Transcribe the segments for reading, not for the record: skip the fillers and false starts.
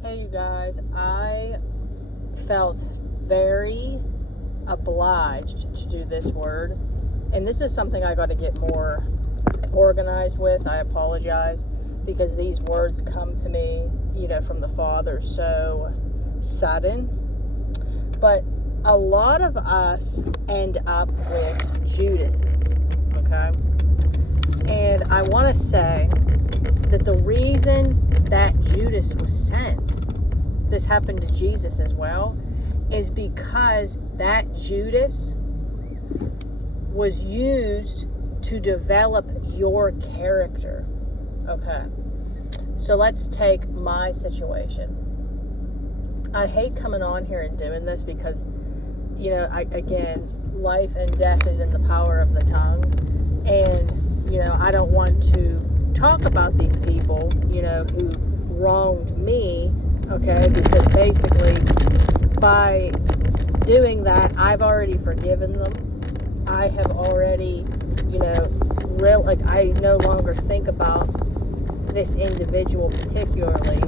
Hey, you guys, I felt very obliged to do this word, and this is something I got to get more organized with. I apologize because these words come to me, from the Father so sudden. But a lot of us end up with Judases, okay? And I want to say that the reason that Judas was sent, this happened to Jesus as well, is because that Judas was used to develop your character. Okay. So let's take my situation. I hate coming on here and doing this because, life and death is in the power of the tongue. And, I don't want to talk about these people, who wronged me, okay, because basically by doing that, I've already forgiven them. I have already, I no longer think about this individual particularly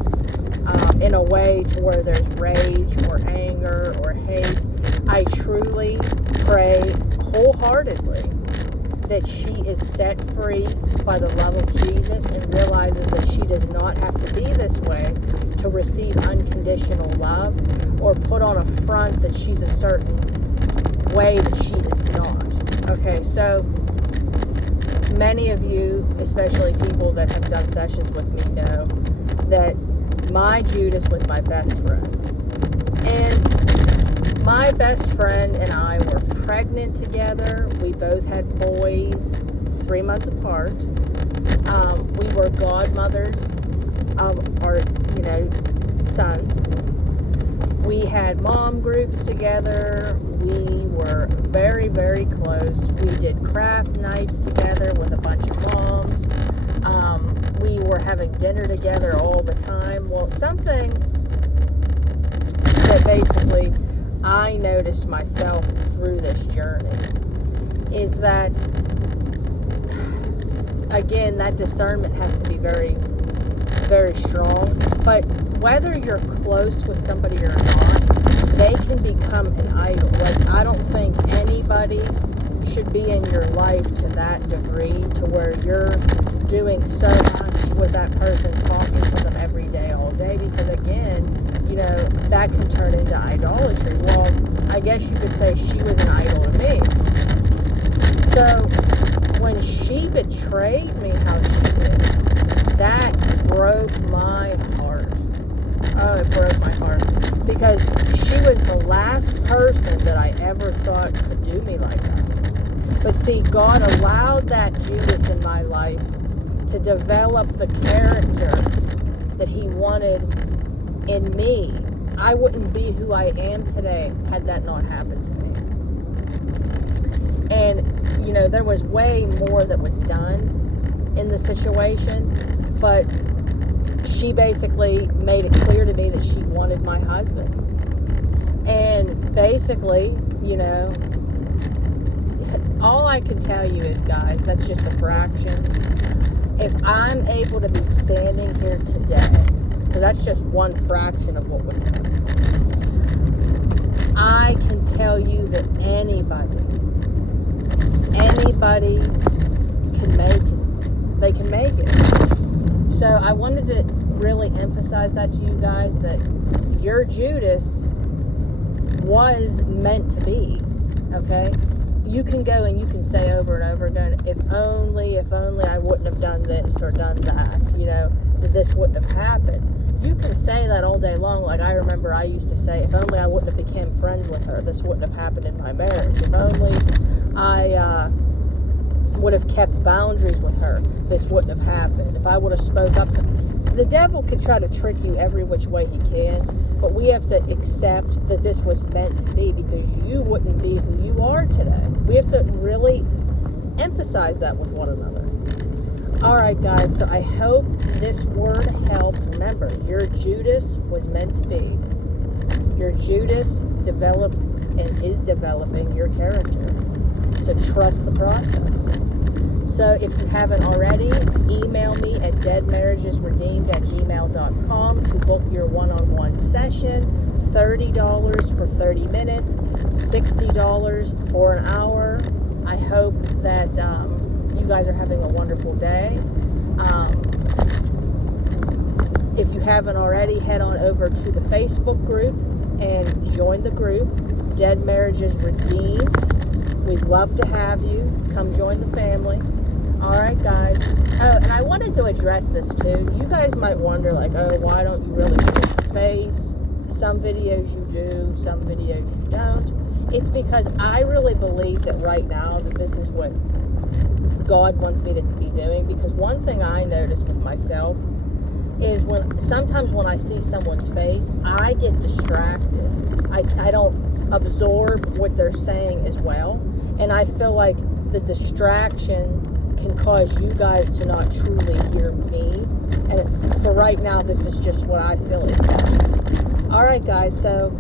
in a way to where there's rage or anger or hate. I truly pray wholeheartedly that she is set free by the love of Jesus and realizes that she does not have to be this way to receive unconditional love or put on a front that she's a certain way that she is not. Okay, so many of you, especially people that have done sessions with me, know that my Judas was my best friend. And my best friend and I were pregnant together. We both had boys 3 months apart. We were godmothers of our, sons. We had mom groups together. We were very, very close. We did craft nights together with a bunch of moms. We were having dinner together all the time. Well, something that basically I noticed myself through this journey is that, again, that discernment has to be very, very strong. But whether you're close with somebody or not, they can become an idol. Like, I don't think anybody should be in your life to that degree to where you're doing so much with that person, talking to them every day, all day, because again, that can turn into idolatry. Well, I guess you could say she was an idol to me. So when she betrayed me how she did, that broke my heart. Oh, it broke my heart. Because she was the last person that I ever thought could do me like that. But see, God allowed that Judas in my life to develop the character that He wanted in me. I wouldn't be who I am today had that not happened to me. And, there was way more that was done in the situation, but she basically made it clear to me that she wanted my husband. And basically, all I can tell you is, guys, that's just a fraction. If I'm able to be standing here today, because that's just one fraction of what was done, I can tell you that anybody can make it. They can make it. So I wanted to really emphasize that to you guys, that your Judas was meant to be, okay? You can go and you can say over and over again, if only I wouldn't have done this or done that, that this wouldn't have happened. You can say that all day long. Like I remember I used to say, if only I wouldn't have become friends with her, this wouldn't have happened in my marriage. If only I would have kept boundaries with her, this wouldn't have happened. If I would have spoke up to... The devil can try to trick you every which way he can, but we have to accept that this was meant to be, because you wouldn't be who you are today. We have to really emphasize that with one another. Alright guys, so I hope this word helped. Remember, your Judas was meant to be. Your Judas developed and is developing your character. So trust the process. So if you haven't already, email me at deadmarriagesredeemed@gmail.com to book your one-on-one session. $30 for 30 minutes, $60 for an hour. I hope that you guys are having a wonderful day. If you haven't already, head on over to the Facebook group and join the group, Dead Marriages Redeemed. We'd love to have you. Come join the family. All right, guys. Oh, and I wanted to address this too. You guys might wonder, like, oh, why don't you really show your face? Some videos you do, some videos you don't. It's because I really believe that right now that this is what God wants me to be doing. Because one thing I noticed with myself is sometimes when I see someone's face, I get distracted. I don't absorb what they're saying as well. And I feel like the distraction can cause you guys to not truly hear me. And for right now, this is just what I feel is best. All right, guys. So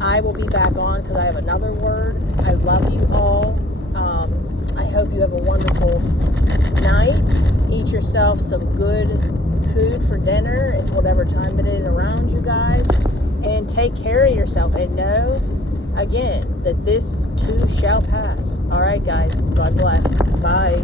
I will be back on because I have another word. I love you all. I hope you have a wonderful night. Eat yourself some good food for dinner at whatever time it is around you guys. And take care of yourself. And know, again, that this too shall pass. All right, guys. God bless. Bye.